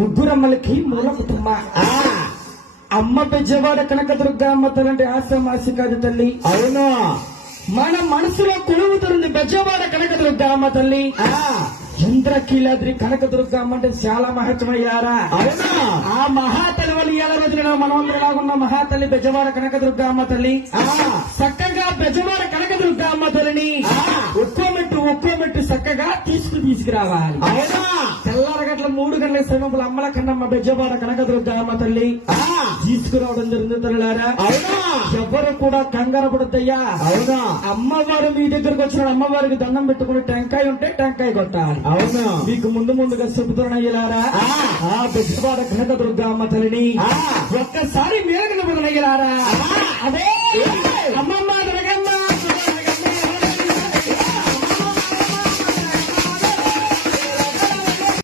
ముగ్గురమ్మలకి మూల కుటుంబ అమ్మ బెజవాడ కనకదుర్గ అమ్మ తల్లి ఆశ్రమాసి కాదు తల్లి. అవును, మన మనసులో కొలువుతుంది బెజవాడ కనకదుర్గ అమ్మ తల్లి. ఇంద్రకీలాద్రి కనకదుర్గ అమ్మ అంటే చాలా మహత్వమయ్యారా. అవునా, ఆ మహాతల్లి వల్ల ఎలా రోజున మనమందరిలాగున్న మహాతల్లి బెజవాడ కనకదుర్గ అమ్మ తల్లి చక్కగా బెజవాడ కనకదుర్గ అమ్మ తల్లిని ఒక్కో మెట్టు చక్కగా తీసుకురావాలి. అవునా, తెల్లారగట్ల 3 గంటల సమయంలో అమ్మల కన్నమ్మ బెజవాడ కనకదుర్గ అమ్మ తల్లి తీసుకురావడం జరుగుతుంది తల్లారా. అవునా, ఎవరు కూడా కంగారు పడద్దయ్యా. అవునా, అమ్మవారు మీ దగ్గరకు వచ్చిన అమ్మవారికి దండం పెట్టుకుని టెంకాయ ఉంటే టెంకాయ కొట్టాలి. అవునా, మీకు ముందుగా చెబుతున్నాయ్యారా ఆ బెజవాడ కనకదుర్గ అమ్మ తల్లిని ఒక్కసారి మేఘన మొదలయ్యారా. అదే అమ్మమ్మ